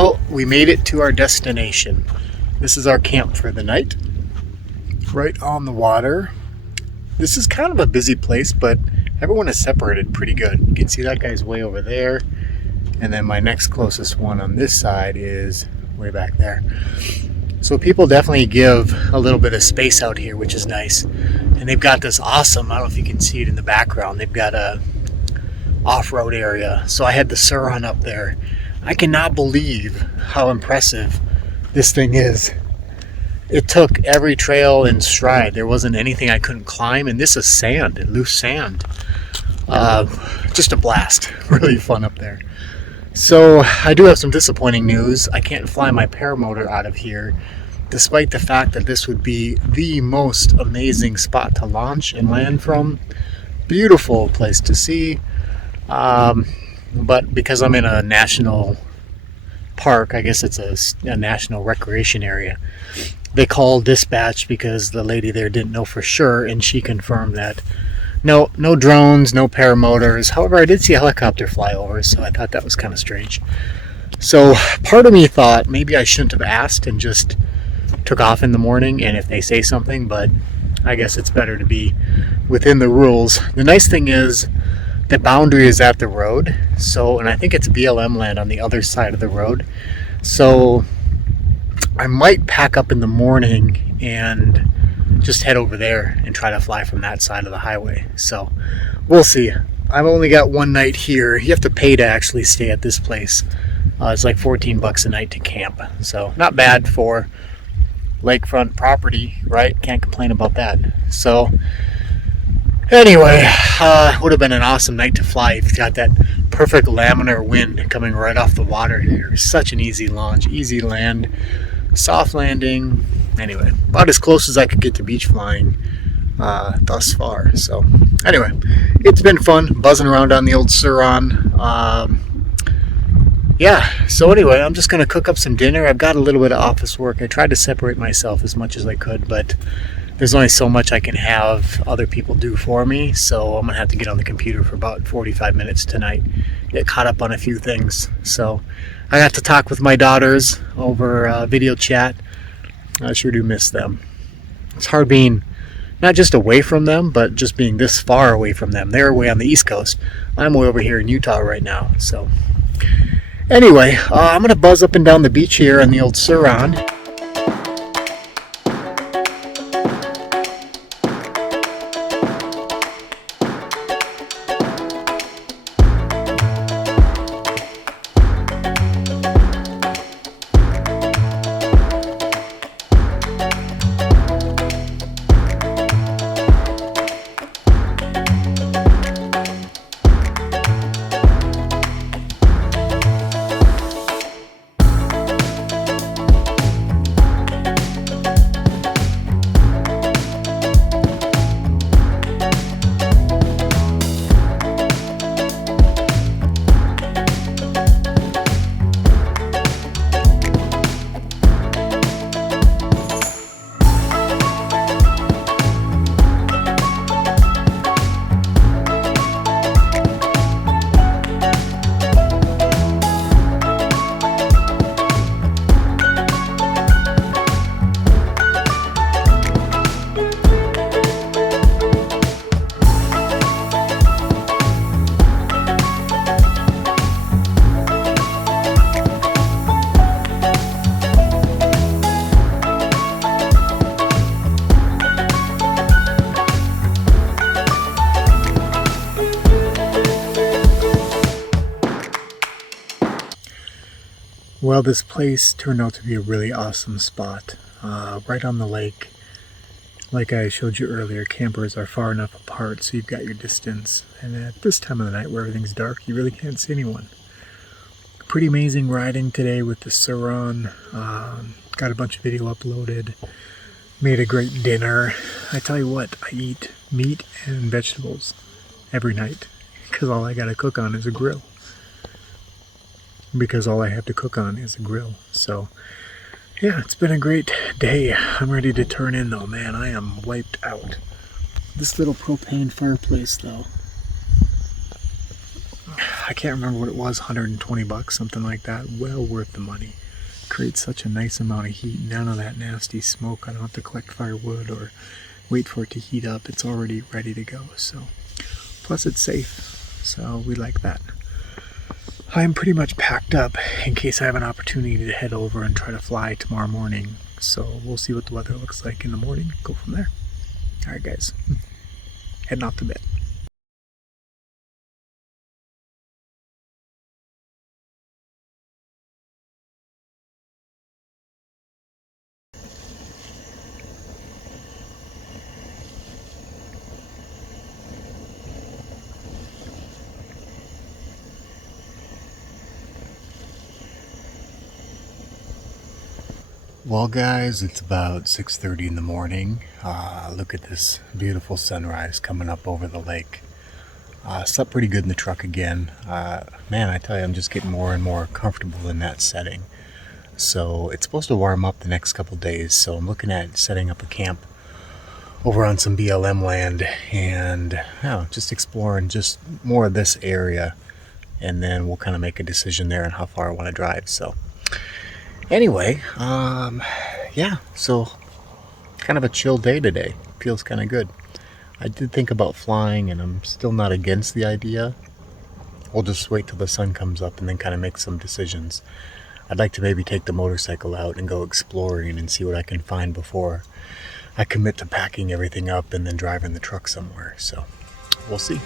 Well, we made it to our destination. This is our camp for the night, right on the water. This is kind of a busy place, but everyone is separated pretty good. You can see that guy's way over there, and then my next closest one on this side is way back there. So people definitely give a little bit of space out here, which is nice. And they've got this awesome, I don't know if you can see it in the background, they've got a off-road area. So I had the Sur-ron up there. I cannot believe how impressive this thing is. It took every trail in stride. There wasn't anything I couldn't climb, and this is sand, loose sand. Just a blast. Really fun up there. So I do have some disappointing news. I can't fly my paramotor out of here, despite the fact that this would be the most amazing spot to launch and land from. Beautiful place to see. But because I'm in a national park, I guess it's a national recreation area, they called dispatch because the lady there didn't know for sure, and she confirmed that no drones, no paramotors. However, I did see a helicopter fly over, so I thought that was kind of strange. So part of me thought maybe I shouldn't have asked and just took off in the morning, and if they say something, but I guess it's better to be within the rules. The nice thing is the boundary is at the road, so, and I think it's BLM land on the other side of the road, so I might pack up in the morning and just head over there and try to fly from that side of the highway. So we'll see. I've only got one night here. You have to pay to actually stay at this place. It's like $14 a night to camp, so not bad for lakefront property, right? Can't complain about that. So anyway, would have been an awesome night to fly. You've got that perfect laminar wind coming right off the water here. Such an easy launch, easy land, soft landing. Anyway, about as close as I could get to beach flying thus far. So anyway, it's been fun buzzing around on the old Sur-ron. Yeah, so anyway, I'm just going to cook up some dinner. I've got a little bit of office work. I tried to separate myself as much as I could, but there's only so much I can have other people do for me, so I'm going to have to get on the computer for about 45 minutes tonight, get caught up on a few things. So I got to talk with my daughters over video chat. I sure do miss them. It's hard being not just away from them, but just being this far away from them. They're way on the East Coast. I'm way over here in Utah right now. So anyway, I'm going to buzz up and down the beach here on the old Sur-ron. Well, this place turned out to be a really awesome spot, right on the lake. Like I showed you earlier, campers are far enough apart so you've got your distance, and at this time of the night where everything's dark, you really can't see anyone. Pretty amazing riding today with the Sur-ron. Got a bunch of video uploaded, made a great dinner. I tell you what, I eat meat and vegetables every night because all I gotta cook on is a grill. So yeah, it's been a great day. I'm ready to turn in though, man. I am wiped out. This little propane fireplace though, I can't remember what it was, 120 bucks, something like that. Well worth the money. Creates such a nice amount of heat. None of that nasty smoke. I don't have to collect firewood or wait for it to heat up. It's already ready to go. So, plus it's safe. So we like that. I'm pretty much packed up in case I have an opportunity to head over and try to fly tomorrow morning. So we'll see what the weather looks like in the morning. Go from there. All right, guys. Heading off to bed. Well, guys, it's about 6:30 in the morning. Look at this beautiful sunrise coming up over the lake. Slept pretty good in the truck again. Man, I tell you, I'm just getting more and more comfortable in that setting. So it's supposed to warm up the next couple days. So I'm looking at setting up a camp over on some BLM land and just exploring just more of this area. And then we'll kind of make a decision there on how far I want to drive. So anyway, so kind of a chill day today. Feels kind of good. I did think about flying, and I'm still not against the idea. We'll just wait till the sun comes up and then kind of make some decisions. I'd like to maybe take the motorcycle out and go exploring and see what I can find before I commit to packing everything up and then driving the truck somewhere. So we'll see.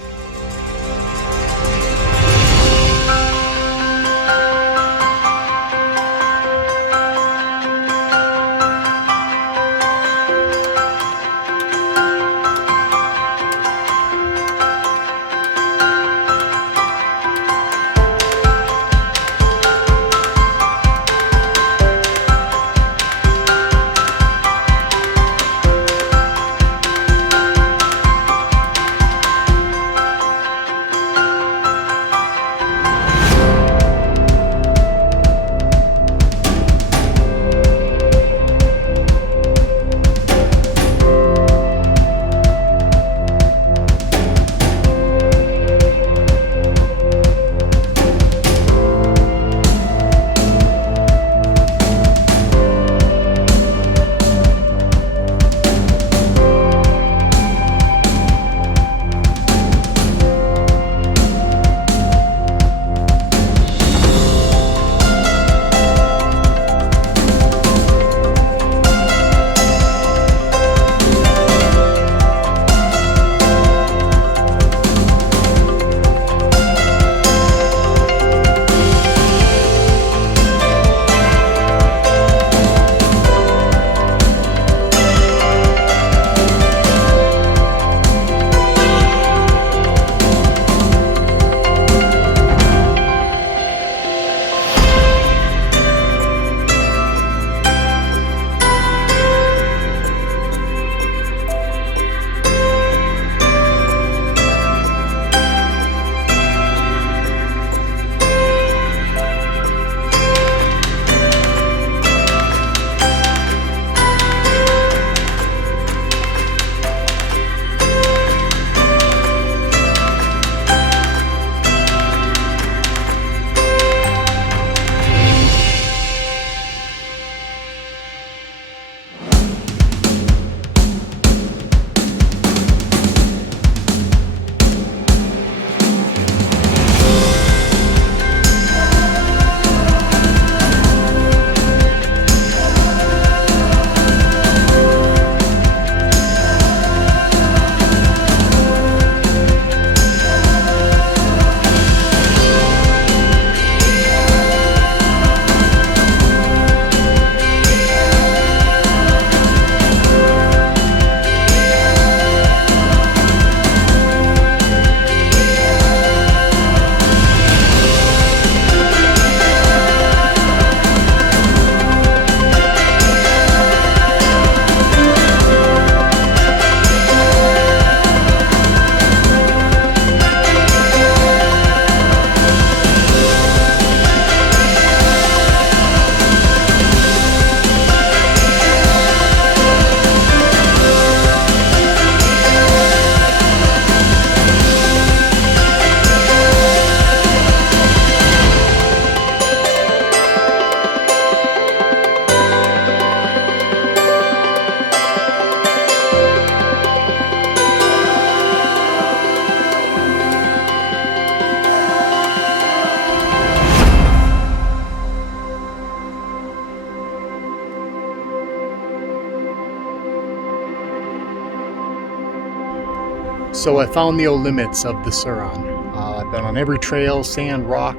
So I found the old limits of the Sur-ron. I've been on every trail, sand, rock.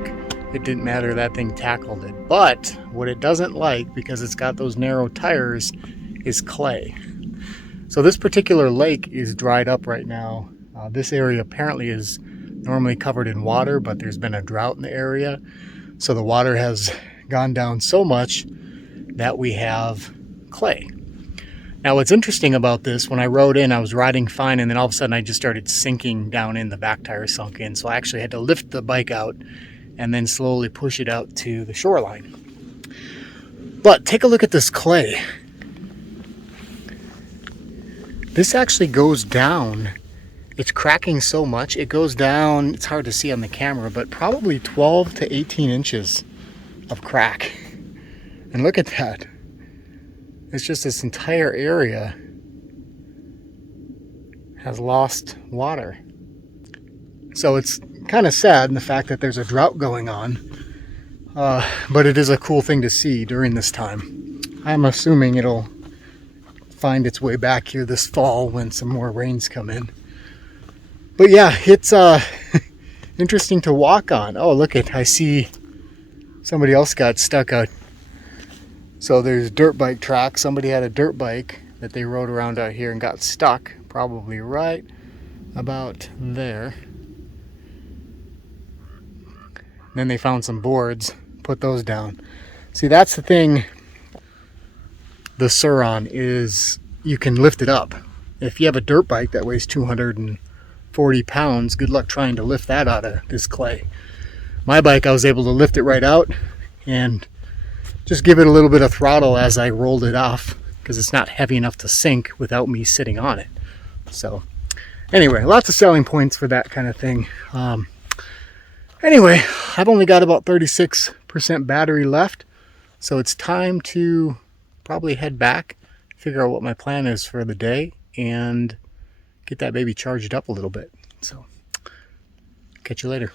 It didn't matter, that thing tackled it. But what it doesn't like, because it's got those narrow tires, is clay. So this particular lake is dried up right now. This area apparently is normally covered in water, but there's been a drought in the area. So the water has gone down so much that we have clay. Now what's interesting about this, when I rode in, I was riding fine, and then all of a sudden I just started sinking down in. The back tire sunk in. So I actually had to lift the bike out and then slowly push it out to the shoreline. But take a look at this clay. This actually goes down. It's cracking so much. It goes down, it's hard to see on the camera, but probably 12 to 18 inches of crack. And look at that. It's just this entire area has lost water. So it's kind of sad in the fact that there's a drought going on, but it is a cool thing to see during this time. I'm assuming it'll find its way back here this fall when some more rains come in. But yeah, it's interesting to walk on. Oh, look I see somebody else got stuck out. So there's dirt bike tracks. Somebody had a dirt bike that they rode around out here and got stuck, probably right about there. Then they found some boards, put those down. See, that's the thing. The Sur-ron is you can lift it up. If you have a dirt bike that weighs 240 pounds, good luck trying to lift that out of this clay. My bike, I was able to lift it right out and just give it a little bit of throttle as I rolled it off, because it's not heavy enough to sink without me sitting on it. So anyway, lots of selling points for that kind of thing. Anyway, I've only got about 36% battery left, so it's time to probably head back, figure out what my plan is for the day, and get that baby charged up a little bit. So catch you later.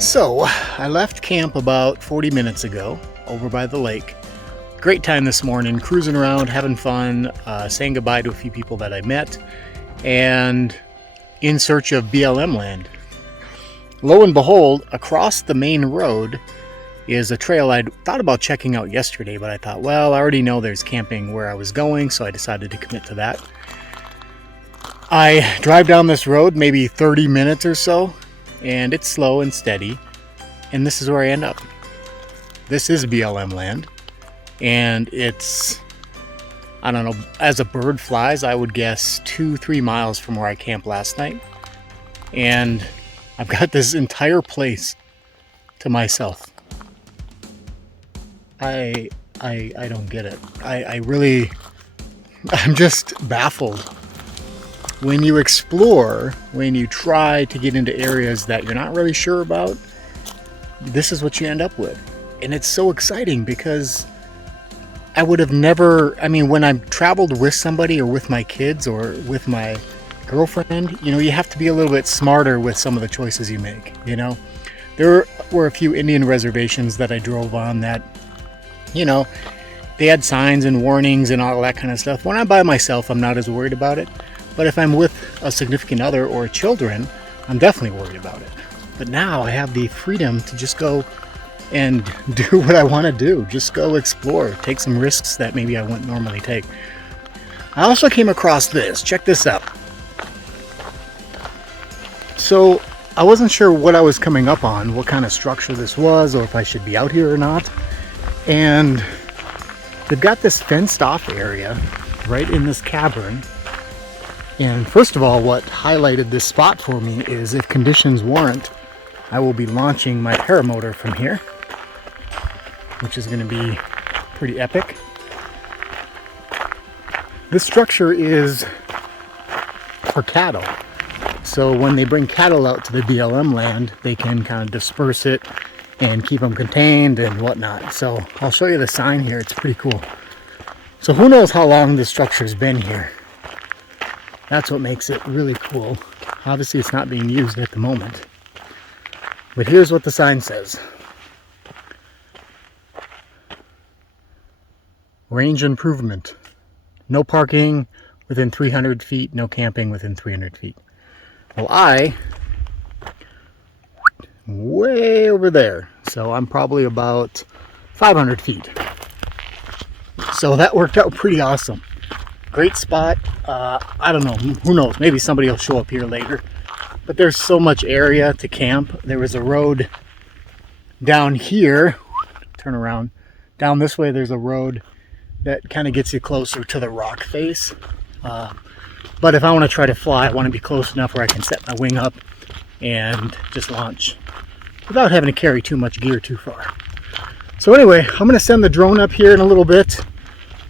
So I left camp about 40 minutes ago over by the lake. Great time this morning, cruising around, having fun, saying goodbye to a few people that I met, and in search of BLM land. Lo and behold, across the main road is a trail I'd thought about checking out yesterday, but I thought, well, I already know there's camping where I was going, so I decided to commit to that. I drive down this road maybe 30 minutes or so, and it's slow and steady, and this is where I end up. This is BLM land, and it's, I don't know, as a bird flies, I would guess 2-3 miles from where I camped last night, and I've got this entire place to myself. I don't get it. I'm just baffled. When you explore, when you try to get into areas that you're not really sure about, this is what you end up with. And it's so exciting because I would have never, when I traveled with somebody or with my kids or with my girlfriend, you know, you have to be a little bit smarter with some of the choices you make, you know. There were a few Indian reservations that I drove on that, you know, they had signs and warnings and all that kind of stuff. When I'm by myself, I'm not as worried about it. But if I'm with a significant other or children, I'm definitely worried about it. But now I have the freedom to just go and do what I want to do. Just go explore, take some risks that maybe I wouldn't normally take. I also came across this. Check this out. So I wasn't sure what I was coming up on, what kind of structure this was, or if I should be out here or not. And they've got this fenced off area right in this cavern. And first of all, what highlighted this spot for me is, if conditions warrant, I will be launching my paramotor from here, which is going to be pretty epic. This structure is for cattle. So when they bring cattle out to the BLM land, they can kind of disperse it and keep them contained and whatnot. So I'll show you the sign here. It's pretty cool. So who knows how long this structure's been here. That's what makes it really cool. Obviously it's not being used at the moment. But here's what the sign says. Range improvement. No parking within 300 feet, no camping within 300 feet. Well, I way over there, so I'm probably about 500 feet. So that worked out pretty awesome. Great spot. I don't know, who knows, maybe somebody will show up here later, but there's so much area to camp. There was a road down here, turn around, down this way there's a road that kind of gets you closer to the rock face. But if I want to try to fly, I want to be close enough where I can set my wing up and just launch without having to carry too much gear too far. So anyway, I'm going to send the drone up here in a little bit.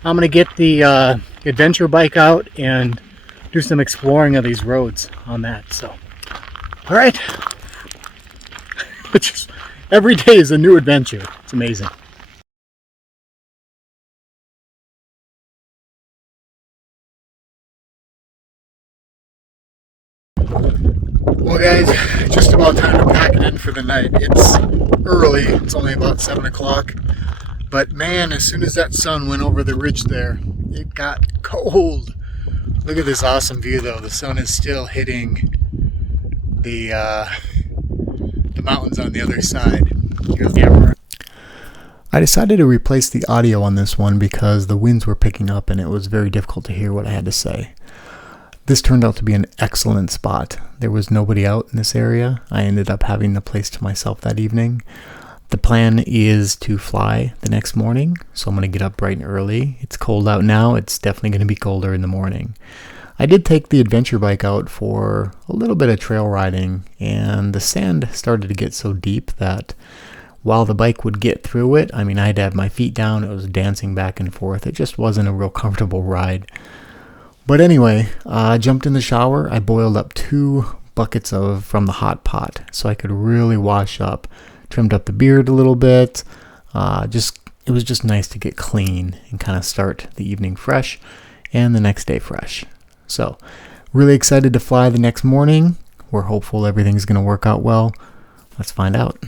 I'm going to get the adventure bike out and do some exploring of these roads on that. So, all right. It's just, every day is a new adventure. It's amazing. Well guys, just about time to pack it in for the night. It's early, it's only about 7 o'clock. But man, as soon as that sun went over the ridge there, it got cold. Look at this awesome view though. The sun is still hitting the mountains on the other side. Here's the camera. I decided to replace the audio on this one because the winds were picking up and it was very difficult to hear what I had to say. This turned out to be an excellent spot. There was nobody out in this area. I ended up having the place to myself that evening. The plan is to fly the next morning, so I'm going to get up bright and early. It's cold out now. It's definitely going to be colder in the morning. I did take the adventure bike out for a little bit of trail riding, and the sand started to get so deep that while the bike would get through it, I mean, I had to have my feet down. It was dancing back and forth. It just wasn't a real comfortable ride. But anyway, I jumped in the shower. I boiled up 2 buckets from the hot pot so I could really wash up. Trimmed up the beard a little bit. It was just nice to get clean and kind of start the evening fresh and the next day fresh. So really excited to fly the next morning. We're hopeful everything's going to work out well. Let's find out.